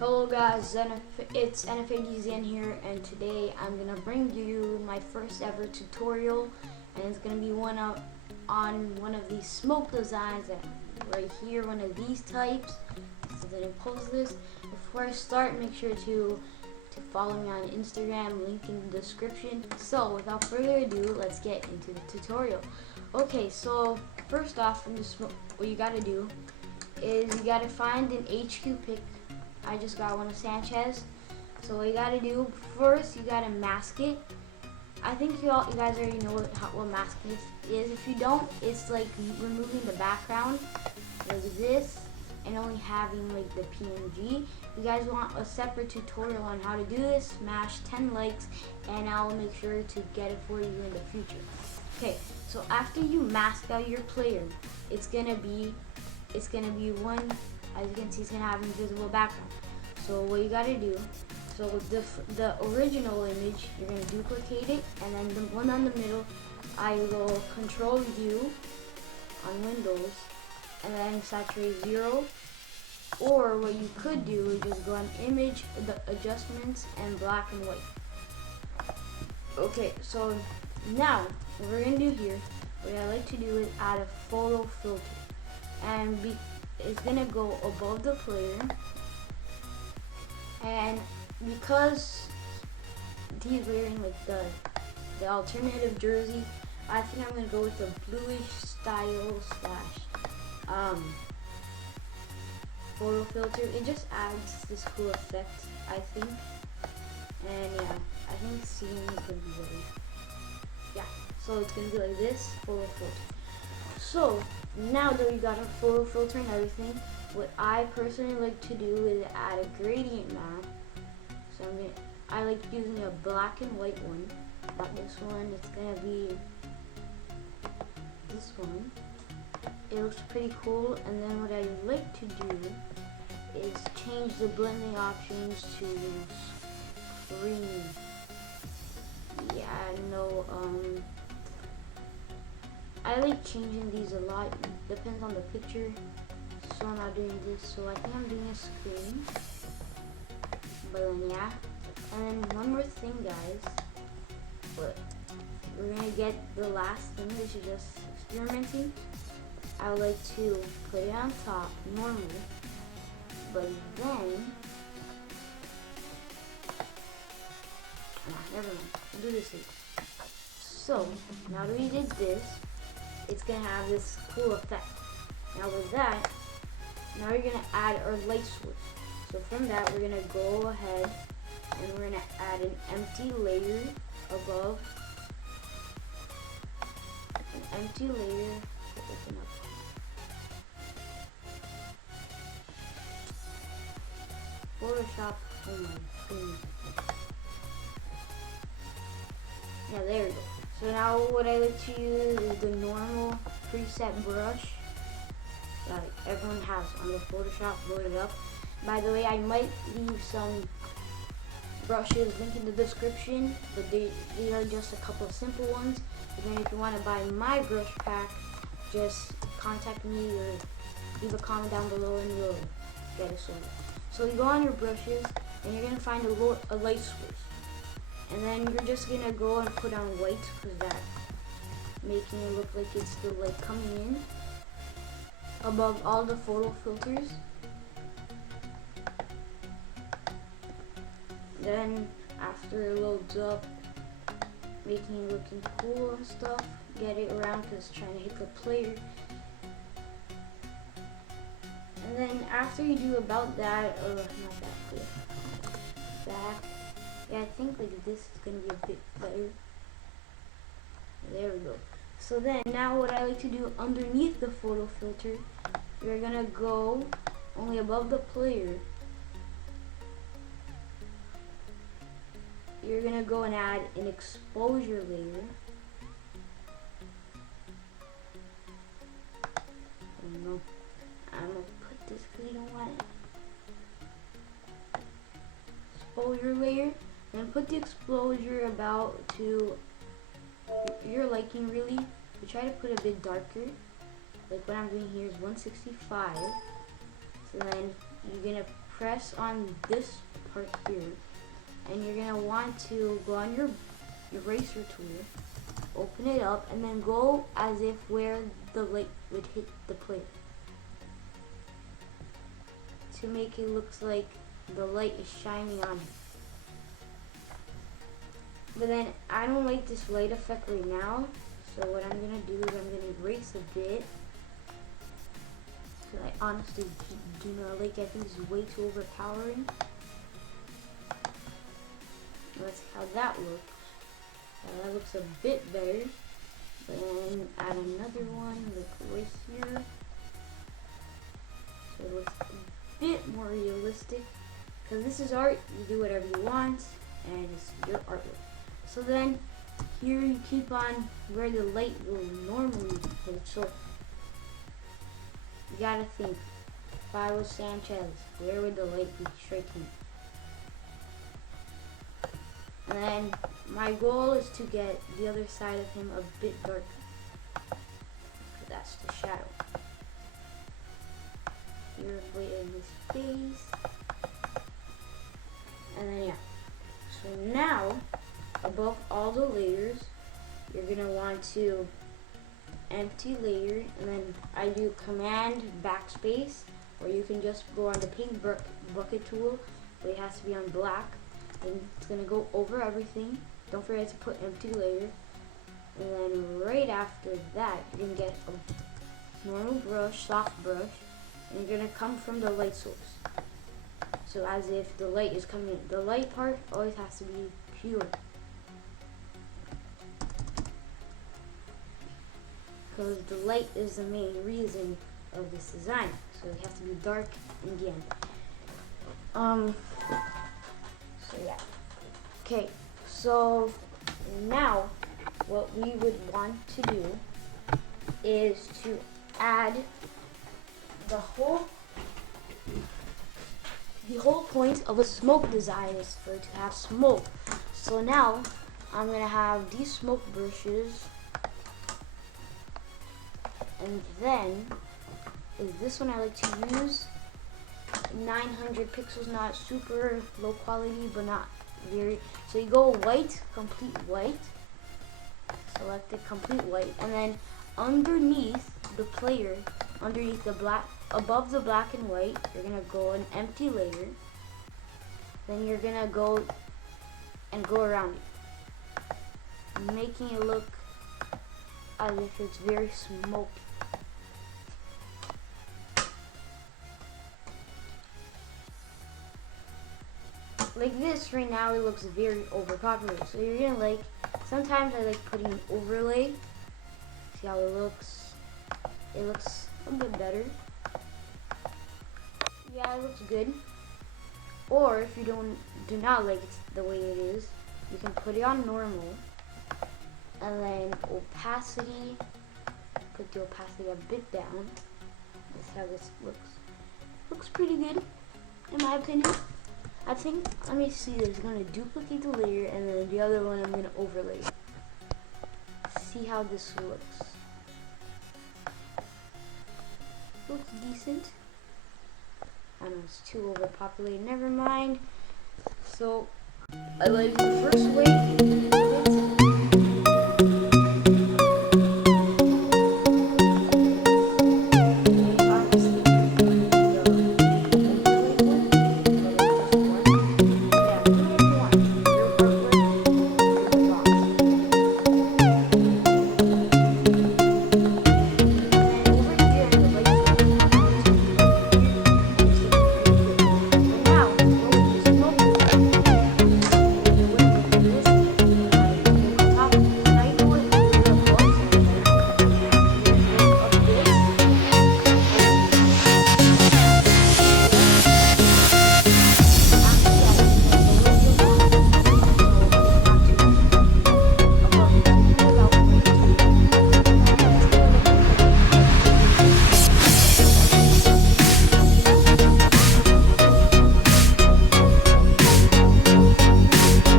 Hello guys, it's NFADZN here, and today I'm gonna bring you my first ever tutorial, and it's gonna be on one of these smoke designs right here, one of these types. So then pause this. Before I start, make sure to follow me on Instagram, link in the description. So without further ado, let's get into the tutorial. Okay, so first off, what you gotta do is you gotta find an HQ pick. I just got one of Sanchez. So what you gotta do first, you gotta mask it. I think you guys already know what mask is. If you don't, it's like removing the background like this and only having like the PNG. If you guys want a separate tutorial on how to do this, smash 10 likes and I'll make sure to get it for you in the future. Okay, so after you mask out your player, it's gonna be one. As you can see, it's gonna have invisible background. So what you gotta do, so the original image, you're gonna duplicate it, and then the one on the middle, I will Control U on Windows, and then saturate 0. Or what you could do is just go on Image, the adjustments, and black and white. Okay, so now what we're gonna do here, what I like to do is add a photo filter, and it's gonna go above the player, and because he's wearing like the alternative jersey, I think I'm gonna go with the bluish style slash photo filter. It just adds this cool effect, I think, and yeah, I think seeing is gonna be ready. Yeah, so it's gonna be like this photo filter. So now that we got a photo filter and everything, what I personally like to do is add a gradient map. So I like using a black and white one. Not this one. It's gonna be this one. It looks pretty cool. And then what I like to do is change the blending options to screen. Yeah, no. I like changing these a lot. Depends on the picture. So I'm not doing this. So I think I'm doing a screen. But then yeah. And then one more thing, guys. But we're gonna get the last thing. This is just experimenting. I would like to put it on top normally. But then never mind. I'll do this again. So now that we did this, it's gonna have this cool effect. Now with that, now we're gonna add our light source. So from that, we're gonna go ahead and we're gonna add an empty layer above. An empty layer. Open up. Photoshop. Oh my goodness. Yeah, there we go. So now what I like to use is the normal preset brush that everyone has on the Photoshop loaded up. By the way, I might leave some brushes linked in the description, but they are just a couple of simple ones. And then if you want to buy my brush pack, just contact me or leave a comment down below and you'll get it sorted. So you go on your brushes and you're going to find a light source. And then you're just gonna go and put on white, because that's making it look like it's still like coming in above all the photo filters. Then after it loads up, making it looking cool and stuff, get it around because it's trying to hit the player. And then after you do about that, not that clear, back. Yeah, I think like this is gonna be a bit better. There we go. So then now what I like to do underneath the photo filter, you're gonna go only above the player. You're gonna go and add an exposure layer. I don't know. I'm gonna put this because you don't want it. Exposure layer. And put the exposure about to your liking really. We try to put a bit darker. Like what I'm doing here is 165. So then you're gonna press on this part here, and you're gonna want to go on your eraser tool, open it up, and then go as if where the light would hit the player, to make it look like the light is shining on it. But then I don't like this light effect right now, so what I'm gonna do is I'm gonna erase a bit. I honestly do not like. I think it's way too overpowering. Let's see how that looks. That looks a bit better. Then add another one, like right here. So it looks a bit more realistic. Because this is art, you do whatever you want, and it's your artwork. So then, here you keep on where the light will normally hit. So you gotta think, if I was Sanchez, where would the light be striking? And then my goal is to get the other side of him a bit darker. That's the shadow. Here, right in his face. And then yeah. So now, above all the layers, you're gonna want to empty layer, and then I do command backspace, or you can just go on the pink bucket tool, but it has to be on black. Then it's gonna go over everything. Don't forget to put empty layer, and then right after that, you're gonna get a normal brush, soft brush, and you're gonna come from the light source. So as if the light is coming in. The light part always has to be pure, because the light is the main reason of this design. So it has to be dark in the end. So yeah. Okay, so now what we would want to do is to add the whole point of a smoke design is for it to have smoke. So now I'm gonna have these smoke brushes, and then is this one I like to use 900 pixels, not super low quality, but not very. So you go white, complete white, select the complete white, and then underneath the player, underneath the black, above the black and white, you're gonna go an empty layer. Then you're gonna go and go around it, making it look as if it's very smoky. Like this right now, it looks very overpopulated. So you're gonna like, sometimes I like putting an overlay. See how it looks? It looks a bit better. Yeah, it looks good. Or if you do not like it the way it is, you can put it on normal, and then opacity, put the opacity a bit down. That's how this looks. Looks pretty good, in my opinion. I think, let me see this, I'm going to duplicate the layer, and then the other one I'm going to overlay. See how this looks. Looks decent. I know it's too overpopulated, never mind. So, I like the first way.